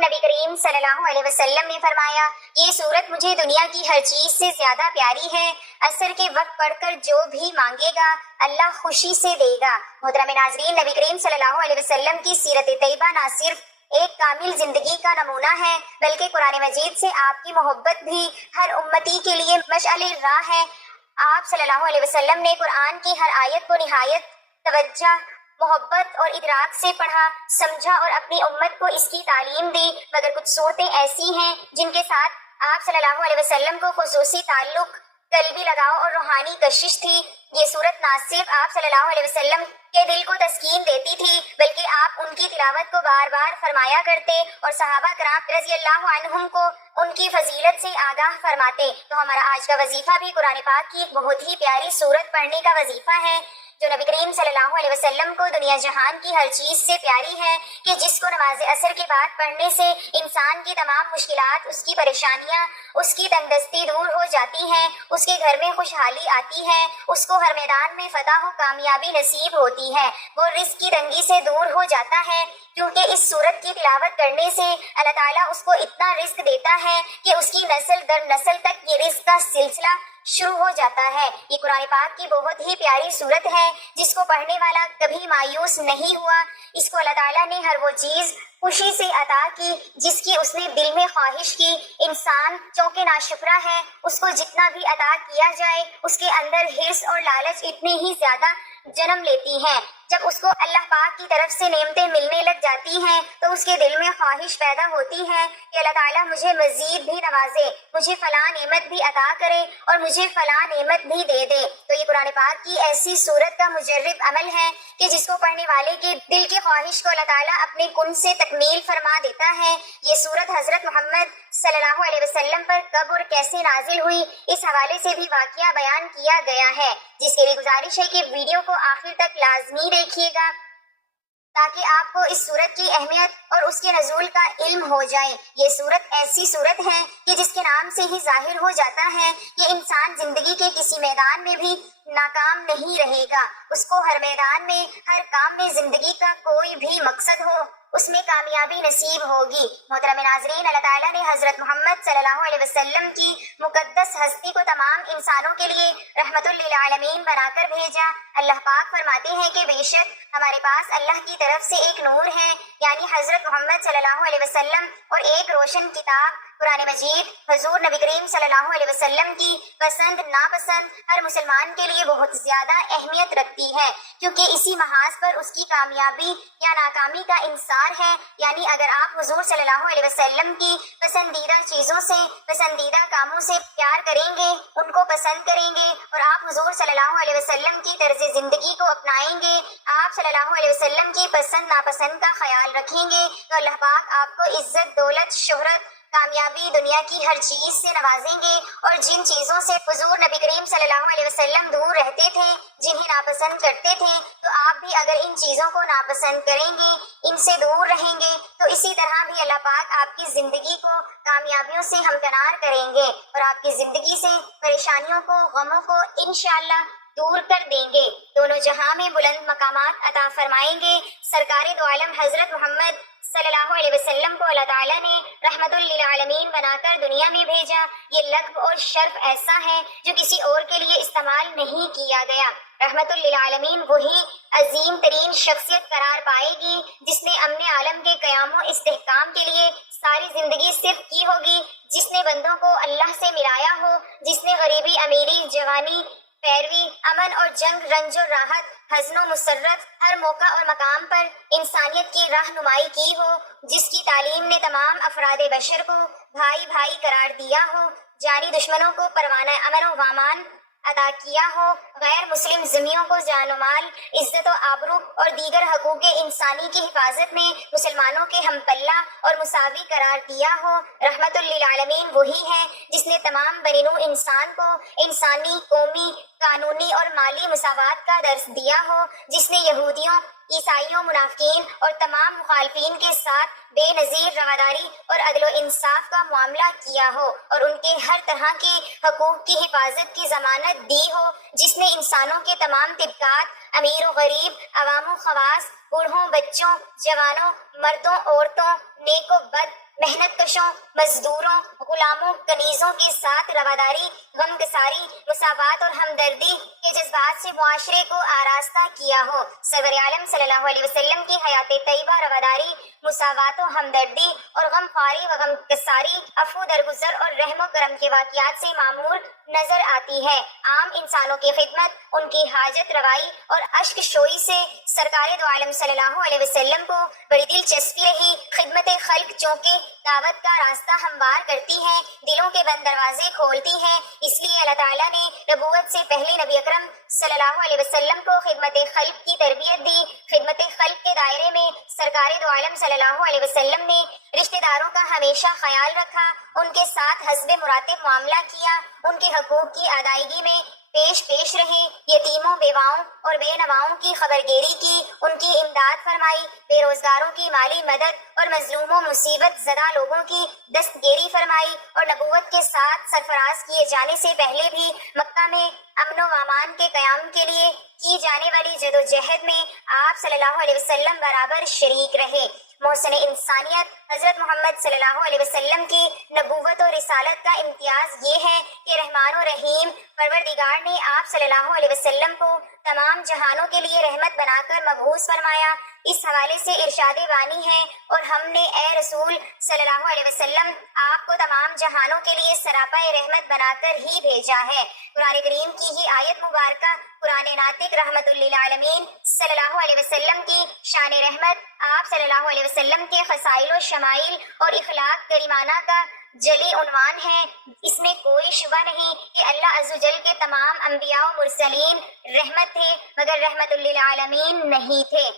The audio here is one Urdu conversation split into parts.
نبی کریم صلی اللہ علیہ وسلم نے فرمایا یہ سورت مجھے دنیا کی ہر چیز سے زیادہ پیاری ہے، عصر کے وقت پڑھ کر جو بھی مانگے گا اللہ خوشی سے دے گا۔ محترم ناظرین، نبی کریم صلی اللہ علیہ وسلم کی سیرت طیبہ نہ صرف ایک کامل زندگی کا نمونہ ہے بلکہ قرآن مجید سے آپ کی محبت بھی ہر امتی کے لیے مشعل راہ ہے۔ آپ صلی اللہ علیہ وسلم نے قرآن کی ہر آیت کو نہایت توجہ، محبت اور ادراک سے پڑھا، سمجھا اور اپنی امت کو اس کی تعلیم دی، مگر کچھ صورتیں ایسی ہیں جن کے ساتھ آپ صلی اللہ علیہ وسلم کو خصوصی تعلق، قلبی لگاؤ اور روحانی کشش تھی۔ یہ صورت نہ صرف آپ صلی اللہ علیہ وسلم کے دل کو تسکین دیتی تھی بلکہ آپ ان کی تلاوت کو بار بار فرمایا کرتے اور صحابہ کرام رضی اللہ عنہم کو ان کی فضیلت سے آگاہ فرماتے۔ تو ہمارا آج کا وظیفہ بھی قرآن پاک کی ایک بہت ہی پیاری صورت پڑھنے کا وظیفہ ہے جو نبی کریم صلی اللہ علیہ وسلم کو دنیا جہان کی ہر چیز سے پیاری ہے، کہ جس کو نماز عصر کے بعد پڑھنے سے انسان کی تمام مشکلات، اس کی پریشانیاں، اس کی تنگ دستی دور ہو جاتی ہیں، اس کے گھر میں خوشحالی آتی ہے، اس کو ہر میدان میں فتح و کامیابی نصیب ہوتی ہے، وہ رزق کی تنگی سے دور ہو جاتا ہے، کیونکہ اس سورت کی تلاوت کرنے سے اللہ تعالیٰ اس کو اتنا رزق دیتا ہے کہ اس کی نسل در نسل تک یہ رزق کا سلسلہ شروع ہو جاتا ہے۔ یہ قرآن پاک کی بہت ہی پیاری صورت ہے جس کو پڑھنے والا کبھی مایوس نہیں ہوا۔ اس کو اللہ تعالیٰ نے ہر وہ چیز خوشی سے عطا کی جس کی اس نے دل میں خواہش کی۔ انسان چونکہ ناشکرا ہے، اس کو جتنا بھی عطا کیا جائے اس کے اندر حرص اور لالچ اتنی ہی زیادہ جنم لیتی ہیں۔ جب اس کو اللہ پاک کی طرف سے نعمتیں ملنے لگ جاتی ہیں تو اس کے دل میں خواہش پیدا ہوتی ہے کہ اللہ تعالیٰ مجھے مزید بھی نوازے، مجھے فلاں نعمت بھی عطا کرے اور مجھے فلاں نعمت بھی دے دے۔ تو یہ قرآن پاک کی ایسی صورت کا مجرب عمل ہے کہ جس کو پڑھنے والے کے دل کی خواہش کو اللہ تعالیٰ اپنے کن سے تکمیل فرما دیتا ہے۔ یہ صورت حضرت محمد صلی اللہ علیہ وسلم پر کب اور کیسے نازل ہوئی، اس حوالے سے بھی واقعہ بیان کیا گیا ہے، جس کے لیے گزارش ہے کہ ویڈیو کو آخر تک لازمی دیکھیے گا تاکہ آپ کو اس صورت کی اہمیت اور اس کے نزول کا علم ہو جائے۔ یہ صورت ایسی صورت ہے کہ جس کے نام سے ہی ظاہر ہو جاتا ہے کہ انسان زندگی کے کسی میدان میں بھی ناکام نہیں رہے گا، اس کو ہر میدان میں، ہر کام میں زندگی کا کوئی بھی مقصد ہو اس میں کامیابی نصیب ہوگی۔ محترم ناظرین، اللہ تعالیٰ نے حضرت محمد صلی اللہ علیہ وسلم کی مقدس ہستی کو تمام انسانوں کے لیے رحمت للعالمین بنا کر بھیجا۔ اللہ پاک فرماتے ہیں کہ بے شک ہمارے پاس اللہ کی طرف سے ایک نور ہے، یعنی حضرت محمد صلی اللہ علیہ وسلم، اور ایک روشن کتاب قرآن مجید حضور نبی کریم صلی اللہ علیہ وسلم کی پسند ناپسند ہر مسلمان کے لیے بہت زیادہ اہمیت رکھتی ہے، کیونکہ اسی محاذ پر اس کی کامیابی یا ناکامی کا انحصار ہے۔ یعنی اگر آپ حضور صلی اللہ علیہ وسلم کی پسندیدہ چیزوں سے، پسندیدہ کاموں سے پیار کریں گے، ان کو پسند کریں گے اور آپ حضور صلی اللہ علیہ وسلم کی طرز زندگی کو اپنائیں گے، آپ صلی اللہ علیہ وسلم کی پسند ناپسند کا خیال رکھیں گے، تو اللہ پاک آپ کو عزت، دولت، شہرت، کامیابی، دنیا کی ہر چیز سے نوازیں گے۔ اور جن چیزوں سے حضور نبی کریم صلی اللہ علیہ وسلم دور رہتے تھے، جنہیں ناپسند کرتے تھے، تو آپ بھی اگر ان چیزوں کو ناپسند کریں گے، ان سے دور رہیں گے، تو اسی طرح بھی اللہ پاک آپ کی زندگی کو کامیابیوں سے ہمکنار کریں گے اور آپ کی زندگی سے پریشانیوں کو، غموں کو انشاءاللہ دور کر دیں گے، دونوں جہاں میں بلند مقامات عطا فرمائیں گے۔ سرکار دو عالم حضرت محمد صلی اللہ علیہ وسلم کو اللہ تعالیٰ نے رحمت للعالمین بنا کر دنیا میں بھیجا۔ یہ لقب اور شرف ایسا ہے جو کسی اور کے لیے استعمال نہیں کیا گیا۔ رحمت للعالمین وہی عظیم ترین شخصیت قرار پائے گی جس نے امن عالم کے قیام و استحکام کے لیے ساری زندگی صرف کی ہوگی، جس نے بندوں کو اللہ سے ملایا ہو، جس نے غریبی، امیری، جوانی، پیروی، امن اور جنگ، رنج و راحت، حزن و مسرت، ہر موقع اور مقام پر انسانیت کی رہنمائی کی ہو، جس کی تعلیم نے تمام افراد بشر کو بھائی بھائی قرار دیا ہو، جانی دشمنوں کو پروانہ امن و امان عطا کیا ہو، غیر مسلم ذمیوں کو جان و مال، عزت و آبرو اور دیگر حقوق انسانی کی حفاظت میں مسلمانوں کے ہم پلہ اور مساوی قرار دیا ہو۔ رحمت للعالمین وہی ہے جس نے تمام بنی نوع انسان کو انسانی، قومی، قانونی اور مالی مساوات کا درس دیا ہو، جس نے یہودیوں، عیسائیوں، منافقین اور تمام مخالفین کے ساتھ بے نظیر رواداری اور عدل و انصاف کا معاملہ کیا ہو اور ان کے ہر طرح کے حقوق کی حفاظت کی ضمانت دی ہو، جس نے انسانوں کے تمام طبقات، امیر و غریب، عوام و خواص، بوڑھوں، بچوں، جوانوں، مردوں، عورتوں، نیک و بد، درویشوں، مزدوروں، غلاموں، کنیزوں کے ساتھ رواداری، غم گساری، مساوات اور ہمدردی کے جذبات سے معاشرے کو آراستہ کیا ہو۔ سرور عالم صلی اللہ علیہ وسلم کی حیات طیبہ رواداری، مساوات و ہمدردی اور غم خواری و غم گساری، عفو درگزر اور رحم و کرم کے واقعات سے معمور نظر آتی ہے۔ عام انسانوں کی خدمت، ان کی حاجت روائی اور اشک شوئی سے سرکار دو عالم صلی اللہ علیہ وسلم کو بڑی دلچسپی رہی۔ خدمت خلق چونکہ دعوت کا راستہ ہموار کرتی ہے، دلوں کے بند دروازے کھولتی ہے، اس لیے اللہ تعالیٰ نے نبوت سے پہلے نبی اکرم صلی اللہ علیہ وسلم کو خدمت خلق کی تربیت دی۔ خدمت خلق کے دائرے میں سرکار دو عالم صلی اللہ علیہ وسلم نے رشتہ داروں کا ہمیشہ خیال رکھا، ان کے ساتھ حسب مراتب معاملہ کیا، ان کے حقوق کی ادائیگی میں پیش رہے، یتیموں، بیواؤں اور بے نواؤں کی خبرگیری کی، ان کی امداد فرمائی، بے روزگاروں کی مالی مدد اور مظلوموں مصیبت زدہ لوگوں کی دستگیری فرمائی، اور نبوت کے ساتھ سرفراز کیے جانے سے پہلے بھی مکہ میں امن و امان کے قیام کے لیے کی جانے والی جدوجہد میں آپ صلی اللہ علیہ وسلم برابر شریک رہے۔ محسن انسانیت حضرت محمد صلی اللہ علیہ وسلم کی نبوت و رسالت کا امتیاز یہ ہے کہ رحمان و رحیم پروردگار نے آپ صلی اللہ علیہ وسلم کو تمام جہانوں کے لیے رحمت بنا کر مبعوث فرمایا۔ اس حوالے سے ارشاد بانی ہے، اور ہم نے اے رسول صلی اللہ علیہ وسلم آپ کو تمام جہانوں کے لیے سراپا رحمت بنا کر ہی بھیجا ہے۔ قرآن کریم کی ہی آیت مبارکہ قرآن ناطق رحمت للعالمین صلی اللہ علیہ وسلم کی شان رحمت، آپ صلی اللہ علیہ وسلم کے خصائل و شمائل اور اخلاق کریمانہ کا جلی عنوان ہے۔ اس میں کوئی شبہ نہیں کہ اللہ عز و جل کے تمام انبیاء و مرسلین رحمت تھے، مگر رحمت للعالمین نہیں تھے۔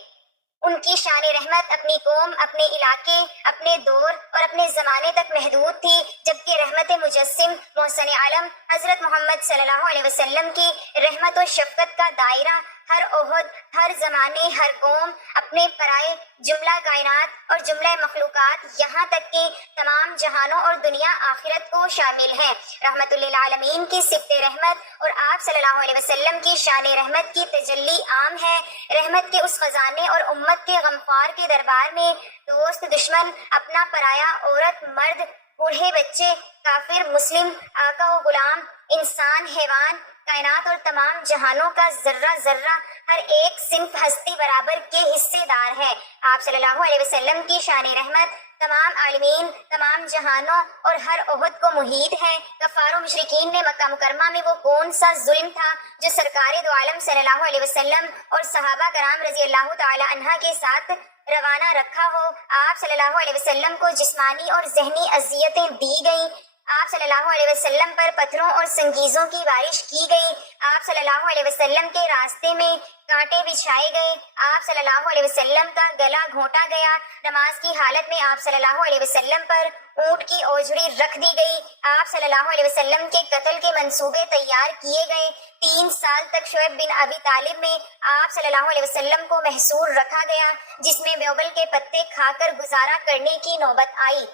ان کی شان رحمت اپنی قوم، اپنے علاقے، اپنے دور اور اپنے زمانے تک محدود تھی، جبکہ رحمت مجسم محسن عالم حضرت محمد صلی اللہ علیہ وسلم کی رحمت و شفقت کا دائرہ ہر عہد، ہر زمانے، ہر قوم، اپنے پرائے جملہ کائنات اور جملہ مخلوقات، یہاں تک کہ تمام جہانوں اور دنیا آخرت کو شامل ہے۔ رحمت للعالمین کی صفت رحمت اور آپ صلی اللہ علیہ وسلم کی شان رحمت کی تجلی عام ہے۔ رحمت کے اس خزانے اور امت کے غمخوار کے دربار میں دوست، دشمن، اپنا پرایا، عورت، مرد، بوڑھے، بچے، کافر، مسلم، آقا و غلام، انسان، حیوان، کائنات اور تمام جہانوں کا ذرہ ذرہ، ہر ایک صنف ہستی برابر کے حصے دار ہے۔ آپ صلی اللہ علیہ وسلم کی شان رحمت تمام عالمین، تمام جہانوں اور ہر عہد کو محیط ہے۔ کفار و مشرکین نے مکہ مکرمہ میں وہ کون سا ظلم تھا جو سرکار دو عالم صلی اللہ علیہ وسلم اور صحابہ کرام رضی اللہ تعالی عنہ کے ساتھ روانہ رکھا ہو؟ آپ صلی اللہ علیہ وسلم کو جسمانی اور ذہنی اذیتیں دی گئیں، آپ صلی اللہ علیہ وسلم پر پتھروں اور سنگیزوں کی بارش کی گئی، آپ صلی اللہ علیہ وسلم کے راستے میں کانٹے بچھائے گئے، آپ صلی اللہ علیہ وسلم کا گلا گھونٹا گیا، نماز کی حالت میں آپ صلی اللہ علیہ وسلم پر اونٹ کی اوجڑی رکھ دی گئی، آپ صلی اللہ علیہ وسلم کے قتل کے منصوبے تیار کیے گئے، 3 سال تک شعیب بن ابی طالب میں آپ صلی اللہ علیہ وسلم کو محصور رکھا گیا، جس میں بیوبل کے پتے کھا کر گزارا کرنے کی نوبت آئی۔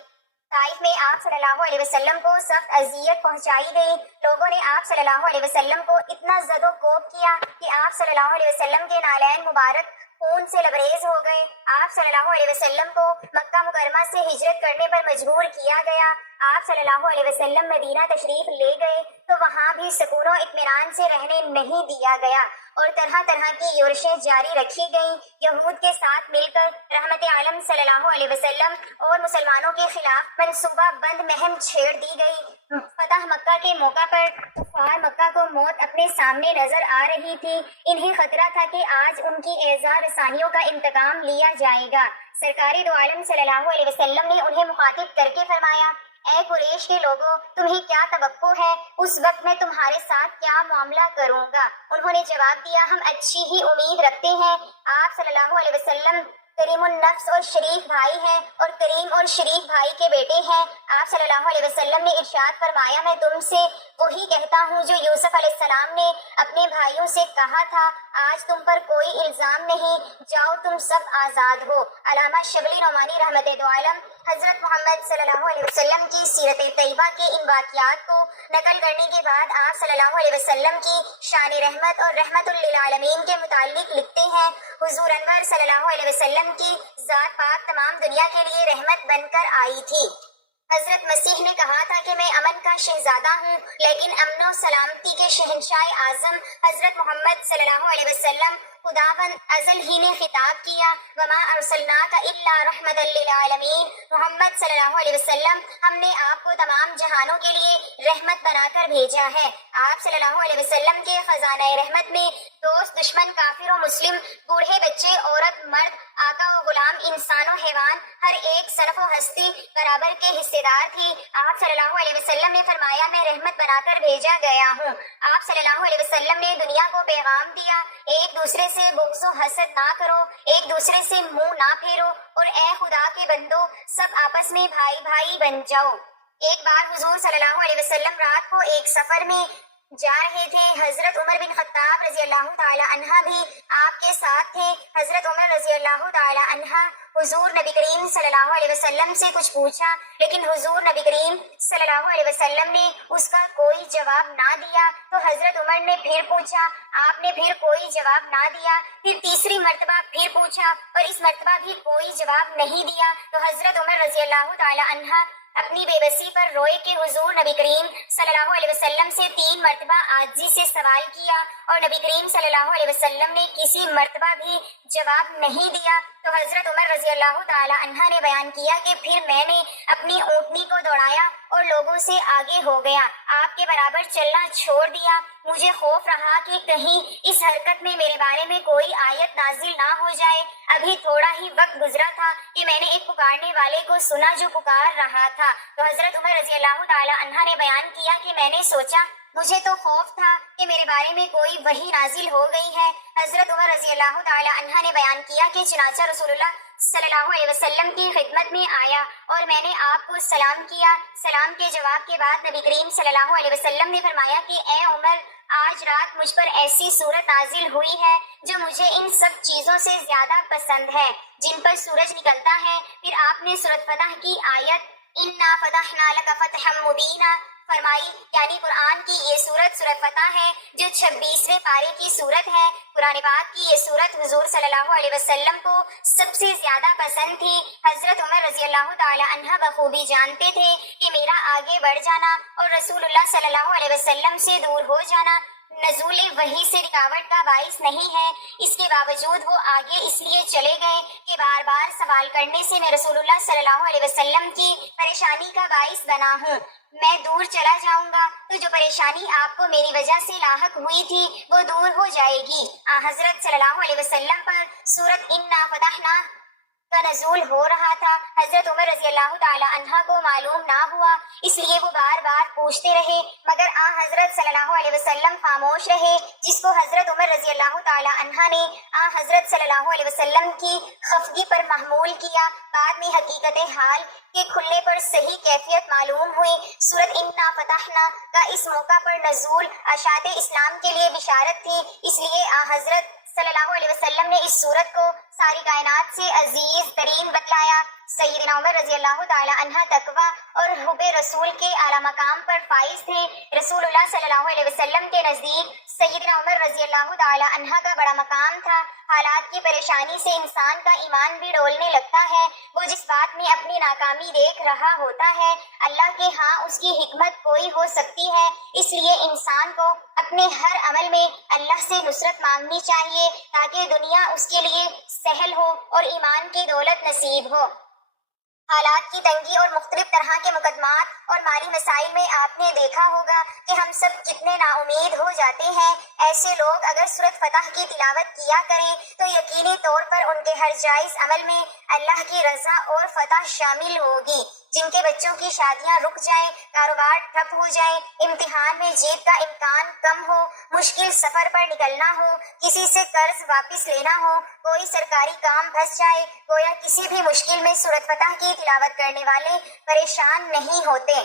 طائف میں آپ صلی اللہ علیہ وسلم کو سخت اذیت پہنچائی گئی، لوگوں نے آپ صلی اللہ علیہ وسلم کو اتنا زد و کوب کیا کہ آپ صلی اللہ علیہ وسلم کے نالین مبارک خون سے لبریز ہو گئے۔ آپ صلی اللہ علیہ وسلم کو مکہ مکرمہ سے ہجرت کرنے پر مجبور کیا گیا۔ آپ صلی اللہ علیہ وسلم مدینہ تشریف لے گئے تو وہاں بھی سکون و اطمینان سے رہنے نہیں دیا گیا اور طرح طرح کی یورشیں جاری رکھی گئیں۔ یہود کے ساتھ مل کر رحمت عالم صلی اللہ علیہ وسلم اور مسلمانوں کے خلاف منصوبہ بند مہم چھیڑ دی گئی۔ فتح مکہ کے موقع پر کفار مکہ کو موت اپنے سامنے نظر آ رہی تھی، انہیں خطرہ تھا کہ آج ان کی اعزاء رسانیوں کا انتقام لیا جائے گا۔ سرکار دو عالم صلی اللہ علیہ وسلم نے انہیں مخاطب کر کے فرمایا، اے قریش کے لوگوں، تمہیں کیا توقع ہے؟ اس وقت میں تمہارے ساتھ کیا معاملہ کروں گا؟ انہوں نے جواب دیا، ہم اچھی ہی امید رکھتے ہیں۔ آپ صلی اللہ علیہ وسلم کریم النفس اور شریف بھائی ہیں اور کریم اور شریف بھائی کے بیٹے ہیں۔ آپ صلی اللہ علیہ وسلم نے ارشاد فرمایا، میں تم سے وہی کہتا ہوں جو یوسف علیہ السلام نے اپنے بھائیوں سے کہا تھا، آج تم پر کوئی الزام نہیں، جاؤ تم سب آزاد ہو۔ علامہ شبلی نعمانی رحمت دو عالم حضرت محمد صلی اللہ علیہ وسلم کی سیرت طیبہ کے ان واقعات کو نقل کرنے کے بعد آپ صلی اللہ علیہ وسلم کی شان رحمت اور رحمت للعالمین کے متعلق لکھتے ہیں، حضور انور صلی اللہ علیہ وسلم کی ذات پاک تمام دنیا کے لیے رحمت بن کر آئی تھی۔ حضرت مسیح نے کہا تھا کہ میں امن کا شہزادہ ہوں، لیکن امن و سلامتی کے شہنشاہ اعظم حضرت محمد صلی اللہ علیہ وسلم خداوند ازل ہی نے خطاب کیا، وما ارسلناک الا رحمتا للعالمین، محمد صلی اللہ علیہ وسلم ہم نے آپ کو تمام جہانوں کے لیے رحمت بنا کر بھیجا ہے۔ آپ صلی اللہ علیہ وسلم کے خزانہ رحمت میں دوست، دشمن، کافر و مسلم، بوڑھے، بچے، عورت، مرد، آقا و غلام، انسان و حیوان، ہر ایک صنف و ہستی برابر کے حصے دار تھی۔ آپ صلی اللہ علیہ وسلم نے فرمایا میں رحمت بنا کر بھیجا گیا ہوں۔ آپ صلی اللہ علیہ وسلم نے دنیا کو پیغام دیا، ایک دوسرے سے بغض و حسد نہ کرو، ایک دوسرے سے منہ نہ پھیرو، اور اے خدا کے بندو سب آپس میں بھائی بھائی بن جاؤ۔ ایک بار حضور صلی اللہ علیہ وسلم رات کو ایک سفر میں جا رہے تھے۔ حضرت عمر بن خطاب رضی اللہ تعالی عنہ بھی آپ کے ساتھ تھے۔ حضرت عمر رضی اللہ تعالی عنہ حضور نبی کریم صلی اللہ علیہ وسلم سے کچھ پوچھا، لیکن حضور نبی کریم صلی اللہ علیہ وسلم نے اس کا کوئی جواب نہ دیا۔ تو حضرت عمر نے پھر پوچھا، آپ نے پھر کوئی جواب نہ دیا۔ پھر تیسری مرتبہ پھر پوچھا اور اس مرتبہ بھی کوئی جواب نہیں دیا۔ تو حضرت عمر رضی اللہ تعالی عنہ اپنی بے بسی پر روئے کہ حضور نبی کریم صلی اللہ علیہ وسلم سے 3 مرتبہ عاجزی سے سوال کیا اور نبی کریم صلی اللہ علیہ وسلم نے کسی مرتبہ بھی جواب نہیں دیا۔ تو حضرت عمر رضی اللہ تعالی عنہ نے بیان کیا کہ پھر میں نے اپنی اونٹنی کو دوڑایا اور لوگوں سے آگے ہو گیا، آپ کے برابر چلنا چھوڑ دیا۔ مجھے خوف رہا کہ کہیں اس حرکت میں میرے بارے میں کوئی آیت نازل نہ ہو جائے۔ ابھی تھوڑا ہی وقت گزرا تھا کہ میں نے ایک پکارنے والے کو سنا جو پکار رہا تھا۔ تو حضرت عمر رضی اللہ تعالی عنہ نے بیان کیا کہ میں نے سوچا مجھے تو خوف تھا کہ میرے بارے میں کوئی وحی نازل ہو گئی ہے۔ حضرت عمر رضی اللہ تعالی عنہ نے بیان کیا کہ چنانچہ رسول اللہ صلی اللہ علیہ وسلم کی خدمت میں آیا اور میں نے آپ کو سلام کیا۔ سلام کے جواب کے بعد نبی کریم صلی اللہ علیہ وسلم نے فرمایا کہ اے عمر، آج رات مجھ پر ایسی صورت نازل ہوئی ہے جو مجھے ان سب چیزوں سے زیادہ پسند ہے جن پر سورج نکلتا ہے۔ پھر آپ نے سورۃ فتح کی آیت اِنَّا فَتَحْنَا لَكَ فَتْحًا مُبِینًا فرمائی، یعنی قرآن کی یہ سورت سورۃ فتح ہے جو 26ویں پارے کی سورت ہے۔ قرآن پاک کی یہ سورت حضور صلی اللہ علیہ وسلم کو سب سے زیادہ پسند تھی۔ حضرت عمر رضی اللہ تعالی عنہ بخوبی جانتے تھے کہ میرا آگے بڑھ جانا اور رسول اللہ صلی اللہ علیہ وسلم سے دور ہو جانا نزول وحی سے رکاوٹ کا باعث نہیں ہے۔ اس کے باوجود وہ آگے اس لیے چلے گئے کہ بار بار سوال کرنے سے میں رسول اللہ صلی اللہ علیہ وسلم کی پریشانی کا باعث بنا ہوں۔ میں دور چلا جاؤں گا تو جو پریشانی آپ کو میری وجہ سے لاحق ہوئی تھی وہ دور ہو جائے گی۔ حضرت صلی اللہ علیہ وسلم پر سورت اِنَّا فَتَحْنَا کا نزول ہو رہا تھا۔ حضرت عمر رضی اللہ تعالی عنہ کو معلوم نہ ہوا، اس لیے وہ بار بار پوچھتے رہے، مگر حضرت صلی اللہ علیہ وسلم خاموش رہے، جس کو حضرت عمر رضی اللہ تعالی عنہ نے حضرت صلی اللہ علیہ وسلم کی خفگی پر محمول کیا۔ بعد میں حقیقت حال کے کھلنے پر صحیح کیفیت معلوم ہوئی۔ سورت اِنَّا فَتَحْنَا کا اس موقع پر نزول اشاعت اسلام کے لیے بشارت تھی، اس لیے حضرت صلی اللہ علیہ وسلم نے اس سورت کو ساری کائنات سے عزیز ترین بتلایا۔ سیدنا عمر رضی اللہ تعالی عنہ تقوی اور حب رسول کے اعلیٰ مقام پر فائز تھے۔ رسول اللہ صلی اللہ علیہ وسلم کے نزدیک سیدنا عمر رضی اللہ تعالی عنہ کا بڑا مقام تھا۔ حالات کی پریشانی سے انسان کا ایمان بھی ڈولنے لگتا ہے۔ وہ جس بات میں اپنی ناکامی دیکھ رہا ہوتا ہے اللہ کے ہاں اس کی حکمت کوئی ہو سکتی ہے، اس لیے انسان کو اپنے ہر عمل میں اللہ سے نصرت مانگنی چاہیے تاکہ دنیا اس کے لیے سہل ہو اور ایمان کی دولت نصیب ہو۔ حالات کی تنگی اور مختلف طرح کے مقدمات اور مالی مسائل میں آپ نے دیکھا ہوگا کہ ہم سب کتنے نا امید ہو جاتے ہیں۔ ایسے لوگ اگر سورۃ فتح کی تلاوت کیا کریں تو یقینی طور پر ان کے ہر جائز عمل میں اللہ کی رضا اور فتح شامل ہوگی۔ جن کے بچوں کی شادیاں رک جائیں، کاروبار ٹھپ ہو جائیں، امتحان میں جیت کا امکان کم ہو، مشکل سفر پر نکلنا ہو، کسی سے قرض واپس لینا ہو، کوئی سرکاری کام پھنس جائے، گویا کسی بھی مشکل میں سورۃ فتح کی تلاوت کرنے والے پریشان نہیں ہوتے۔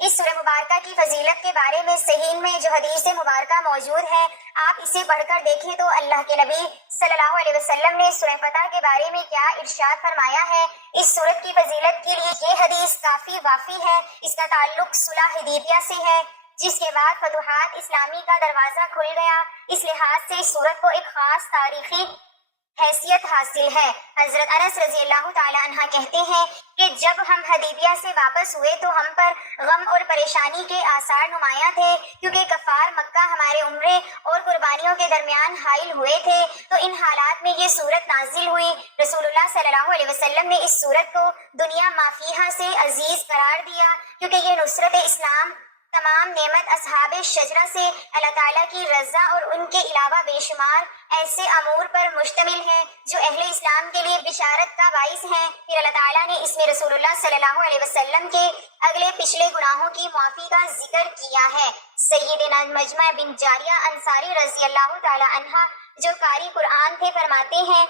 اس سورہ مبارکہ کی فضیلت کے بارے میں صحیح میں جو حدیث مبارکہ موجود ہے آپ اسے پڑھ کر دیکھیں تو اللہ کے نبی صلی اللہ علیہ وسلم نے سورہ فتح کے بارے میں کیا ارشاد فرمایا ہے۔ اس سورت کی فضیلت کے لیے یہ حدیث کافی وافی ہے۔ اس کا تعلق صلح حدیبیہ سے ہے جس کے بعد فتوحات اسلامی کا دروازہ کھل گیا۔ اس لحاظ سے اس سورت کو ایک خاص تاریخی حیثیت حاصل ہے۔ حضرت انس رضی اللہ تعالی عنہ کہتے ہیں کہ جب ہم حدیبیہ سے واپس ہوئے تو ہم پر غم اور پریشانی کے آثار نمایاں تھے، کیونکہ کفار مکہ ہمارے عمرے اور قربانیوں کے درمیان حائل ہوئے تھے۔ تو ان حالات میں یہ صورت نازل ہوئی۔ رسول اللہ صلی اللہ علیہ وسلم نے اس صورت کو دنیا ما فیہا سے عزیز قرار دیا، کیونکہ یہ نصرت اسلام، تمام نعمت اصحاب شجرہ سے، اللہ تعالیٰ کی رضا اور ان کے علاوہ بے شمار ایسے امور پر مشتمل ہے جو اہل اسلام کے لیے بشارت کا باعث ہیں۔ پھر اللہ تعالیٰ نے اس میں رسول اللہ صلی اللہ علیہ وسلم کے اگلے پچھلے گناہوں کی معافی کا ذکر کیا ہے۔ سیدنا مجمع بن جاریہ انصاری رضی اللہ تعالی عنہ جو قاری قرآن تھے فرماتے ہیں،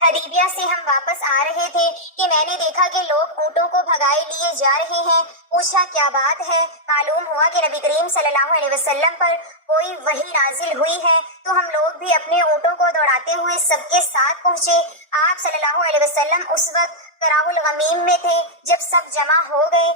حدیبیہ سے ہم واپس آ رہے تھے کہ میں نے دیکھا کہ لوگ اونٹوں کو بھگائے لیے جا رہے ہیں۔ پوچھا کیا بات ہے؟ معلوم ہوا کہ نبی کریم صلی اللہ علیہ وسلم پر کوئی وحی نازل ہوئی ہے۔ تو ہم لوگ بھی اپنے اونٹوں کو دوڑاتے ہوئے سب کے ساتھ پہنچے۔ آپ صلی اللہ علیہ وسلم اس وقت قراء الغمیم میں تھے۔ جب سب جمع ہو گئے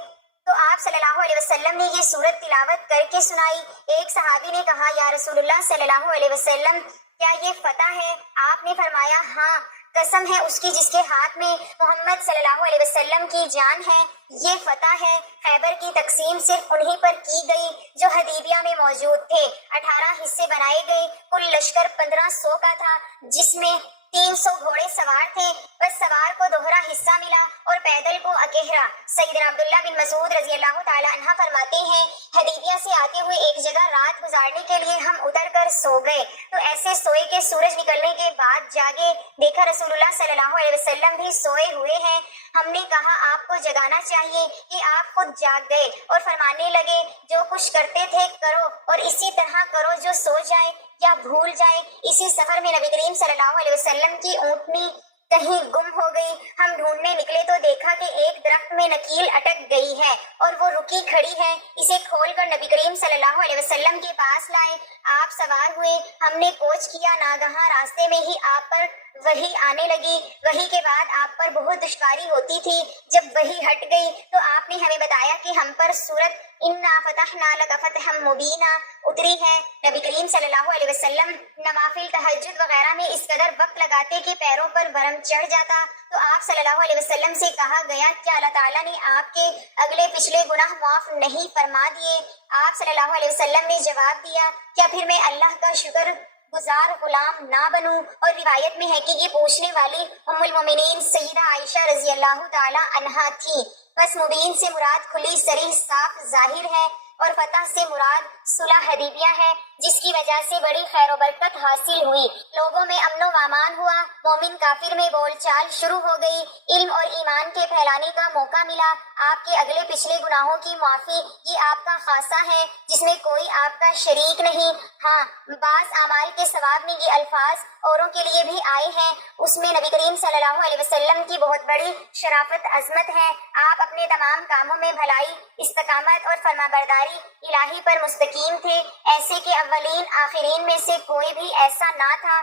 تو آپ صلی اللہ علیہ وسلم نے یہ سورت تلاوت کر کے سنائی۔ ایک صحابی نے کہا، یا رسول اللہ صلی اللہ علیہ وسلم، کیا یہ فتح ہے؟ آپ نے فرمایا، ہاں، قسم ہے اس کی جس کے ہاتھ میں محمد صلی اللہ علیہ وسلم کی جان ہے، یہ فتح ہے۔ خیبر کی تقسیم صرف انہی پر کی گئی جو حدیبیہ میں موجود تھے۔ 18 حصے بنائے گئے۔ کل لشکر 1500 کا تھا، جس میں 300 گھوڑے سوار تھے، بس سوار کو دوہرا حصہ ملا اور پیدل کو اکیہرا۔ سیدنا عبداللہ بن مسعود رضی اللہ تعالی عنہ فرماتے ہیں، حدیبیہ سے آتے ہوئے ایک جگہ رات گزارنے کے لیے ہم اتر کر سو گئے، تو ایسے سوئے کہ سورج نکلنے کے بعد جاگے، دیکھا رسول اللہ صلی اللہ علیہ وسلم بھی سوئے ہوئے ہیں۔ ہم نے کہا آپ کو جگانا چاہیے، کہ آپ خود جاگ گئے اور فرمانے لگے، جو کچھ کرتے تھے کرو اور اسی طرح کرو جو سو جائے یا بھول جائے۔ اسی سفر میں نبی کریم صلی اللہ علیہ وسلم کی اونٹنی کہیں گم ہو گئی۔ ہم ڈھونڈنے نکلے تو دیکھا کہ ایک درخت میں نکیل اٹک گئی ہے اور وہ رکی کھڑی ہے۔ اسے کھول کر نبی کریم صلی اللہ علیہ وسلم کے پاس لائے۔ آپ سوار ہوئے، ہم نے کوچ کیا۔ ناگہاں راستے میں ہی آپ پر وحی آنے لگی۔ وحی کے بعد آپ پر بہت دشواری ہوتی تھی۔ جب وحی ہٹ گئی تو آپ نے ہمیں بتایا کہ ہم پر سورت انا فتحنا لک فتحا مبینا اتری ہے۔ نبی کریم صلی اللہ علیہ وسلم نوافل، تہجد وغیرہ میں اس قدر وقت لگاتے کہ پیروں پر ورم چڑھ جاتا۔ تو آپ صلی اللہ علیہ وسلم سے کہا گیا، کیا اللہ تعالیٰ نے آپ کے اگلے پچھلے گناہ معاف نہیں فرما دیے؟ آپ صلی اللہ علیہ وسلم نے جواب دیا، کیا پھر میں اللہ کا شکر گزار غلام نہ بنوں؟ اور روایت میں ہے کہ یہ پوچھنے والی ام المومنین سیدہ عائشہ رضی اللہ تعالی عنہا تھی۔ بس مبین سے مراد کھلی صریح صاف ظاہر ہے، اور فتح سے مراد صلح حدیبیہ ہے، جس کی وجہ سے بڑی خیر و برکت حاصل ہوئی۔ لوگوں میں امن و امان ہوا، مومن کافر میں بول چال شروع ہو گئی، علم اور ایمان کے پھیلانے کا موقع ملا۔ آپ کے اگلے پچھلے گناہوں کی معافی یہ آپ کا خاصہ ہے، جس میں کوئی آپ کا شریک نہیں۔ ہاں، بعض اعمال کے ثواب میں یہ الفاظ اوروں کے لیے بھی آئے ہیں۔ اس میں نبی کریم صلی اللہ علیہ وسلم کی بہت بڑی شرافت عظمت ہے۔ آپ اپنے تمام کاموں میں بھلائی، استقامت اور فرما برداری الہی پر مستقیم تھے، ایسے کہ اولین آخرین میں سے کوئی بھی ایسا نہ تھا۔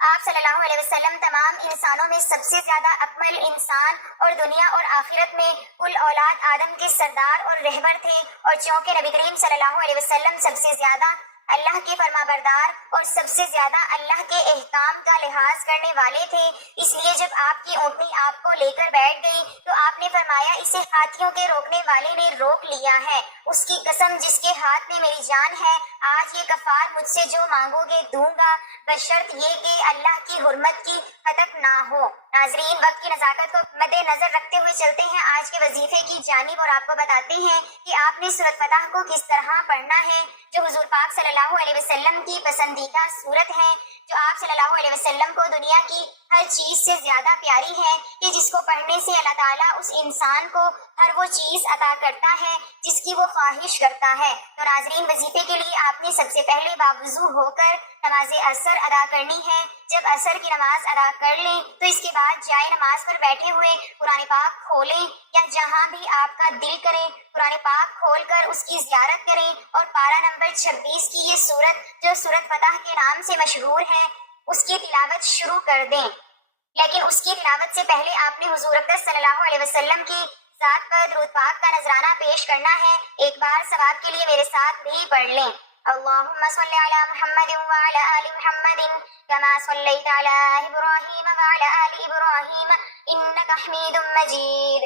آپ صلی اللہ علیہ وسلم تمام انسانوں میں سب سے زیادہ اکمل انسان اور دنیا اور آخرت میں کل اولاد آدم کے سردار اور رہبر تھے، اور چونکہ نبی کریم صلی اللہ علیہ وسلم سب سے زیادہ اللہ کے فرما بردار اور سب سے زیادہ اللہ کے احکام کا لحاظ کرنے والے تھے، اس لیے جب آپ کی اونٹنی آپ کو لے کر بیٹھ گئی تو آپ نے فرمایا، اسے ہاتھیوں کے روکنے والے نے روک لیا ہے۔ اس کی قسم جس کے ہاتھ میں میری جان ہے، آج یہ کفار مجھ سے جو مانگو گے دوں گا، بشرط یہ کہ اللہ کی حرمت کی ہتک نہ ہو۔ ناظرین، وقت کی نزاکت کو مد نظر رکھتے ہوئے چلتے ہیں آج کے وظیفے کی جانب، اور آپ کو بتاتے ہیں کہ آپ نے سورۃ فتح کو کس طرح پڑھنا ہے، جو حضور پاک صلی اللہ علیہ وسلم کی پسندیدہ سورت ہے، جو آپ صلی اللہ علیہ وسلم کو دنیا کی ہر چیز سے زیادہ پیاری ہے، کہ جس کو پڑھنے سے اللہ تعالیٰ اس انسان کو ہر وہ چیز عطا کرتا ہے جس کی وہ خواہش کرتا ہے۔ تو ناظرین، وظیفے کے لیے آپ نے سب سے پہلے باوضو ہو کر نماز عصر ادا کرنی ہے۔ جب عصر کی نماز ادا کر لیں تو اس کے بعد جائے نماز پر بیٹھے ہوئے قرآن پاک کھولیں، یا جہاں بھی آپ کا دل کرے قرآن پاک کھول کر اس کی زیارت کریں، اور پارہ نمبر 26 کی یہ سورت جو سورۃ فتح کے نام سے مشہور ہے، اس کی تلاوت شروع کر دیں۔ لیکن اس کی تلاوت سے پہلے آپ نے حضور اقدس صلی اللہ علیہ وسلم کی ذات پر درود پاک کا نذرانہ پیش کرنا ہے۔ ایک بار ثواب کے لیے میرے ساتھ بھی پڑھ لیں۔ اللهم صل على محمد وعلى آل محمد كما صليت على إبراهيم وعلى آل إبراهيم إنك حميد مجيد.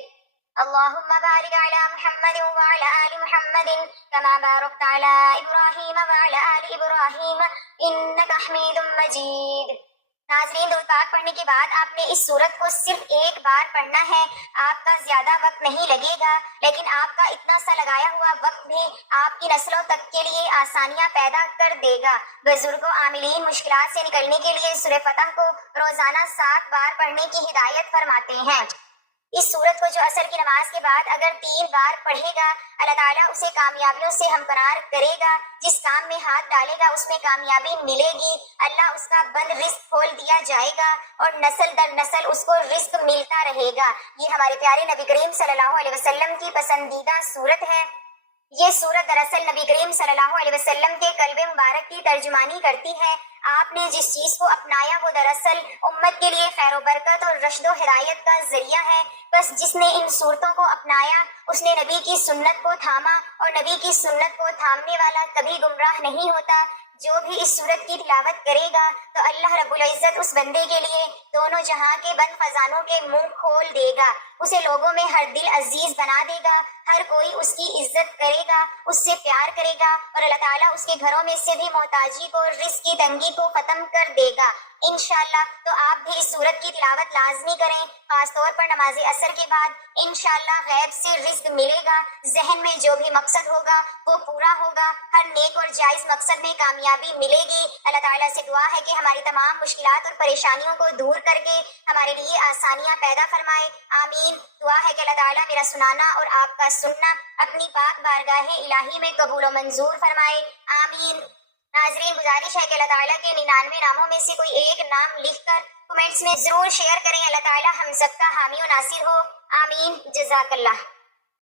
اللهم بارك على محمد وعلى آل محمد كما باركت على إبراهيم وعلى آل إبراهيم إنك حميد مجيد. ناظرین، درود پاک پڑھنے کے بعد آپ نے اس سورت کو صرف ایک بار پڑھنا ہے. آپ کا زیادہ وقت نہیں لگے گا، لیکن آپ کا اتنا سا لگایا ہوا وقت بھی آپ کی نسلوں تک کے لیے آسانیاں پیدا کر دے گا. بزرگوں عاملین مشکلات سے نکلنے کے لیے سورہ فتح کو روزانہ 7 بار پڑھنے کی ہدایت فرماتے ہیں. اس سورت کو جو عصر کی نماز کے بعد اگر 3 بار پڑھے گا، اللہ تعالیٰ اسے کامیابیوں سے ہمکنار کرے گا. جس کام میں ہاتھ ڈالے گا اس میں کامیابی ملے گی. اللہ اس کا بند رزق کھول دیا جائے گا اور نسل در نسل اس کو رزق ملتا رہے گا. یہ ہمارے پیارے نبی کریم صلی اللہ علیہ وسلم کی پسندیدہ سورت ہے. یہ سورت دراصل نبی کریم صلی اللہ علیہ وسلم کے قلب مبارک کی ترجمانی کرتی ہے. آپ نے جس چیز کو اپنایا وہ دراصل امت کے لیے خیر و برکت اور رشد و ہدایت کا ذریعہ ہے. بس جس نے ان صورتوں کو اپنایا اس نے نبی کی سنت کو تھاما، اور نبی کی سنت کو تھامنے والا کبھی گمراہ نہیں ہوتا. جو بھی اس سورت کی تلاوت کرے گا تو اللہ رب العزت اس بندے کے لیے دونوں جہاں کے بند خزانوں کے منہ کھول دے گا. اسے لوگوں میں ہر دل عزیز بنا دے گا. ہر کوئی اس کی عزت کرے گا، اس سے پیار کرے گا، اور اللہ تعالیٰ اس کے گھروں میں سے بھی محتاجی کو، رزق کی تنگی کو ختم کر دے گا انشاءاللہ. تو آپ بھی اس سورت کی تلاوت لازمی کریں، خاص طور پر نماز عصر کے بعد. انشاءاللہ غیب سے رزق ملے گا. ذہن میں جو بھی مقصد ہوگا وہ پورا ہوگا. ہر نیک اور جائز مقصد میں کامیابی ملے گی. اللہ تعالیٰ سے دعا ہے کہ ہماری تمام مشکلات اور پریشانیوں کو دور کر کے ہمارے لیے آسانیاں پیدا فرمائے. آمین. دعا ہے کہ اللہ تعالیٰ میرا سنانا اور آپ کا سننا اپنی پاک بارگاہ الہی میں قبول و منظور فرمائے. آمین. ناظرین، گزارش ہے کہ اللہ تعالیٰ کے 99 ناموں میں سے کوئی ایک نام لکھ کر کمنٹس میں ضرور شیئر کریں. اللہ تعالیٰ ہم سب کا حامی و ناصر ہو. آمین. جزاک اللہ.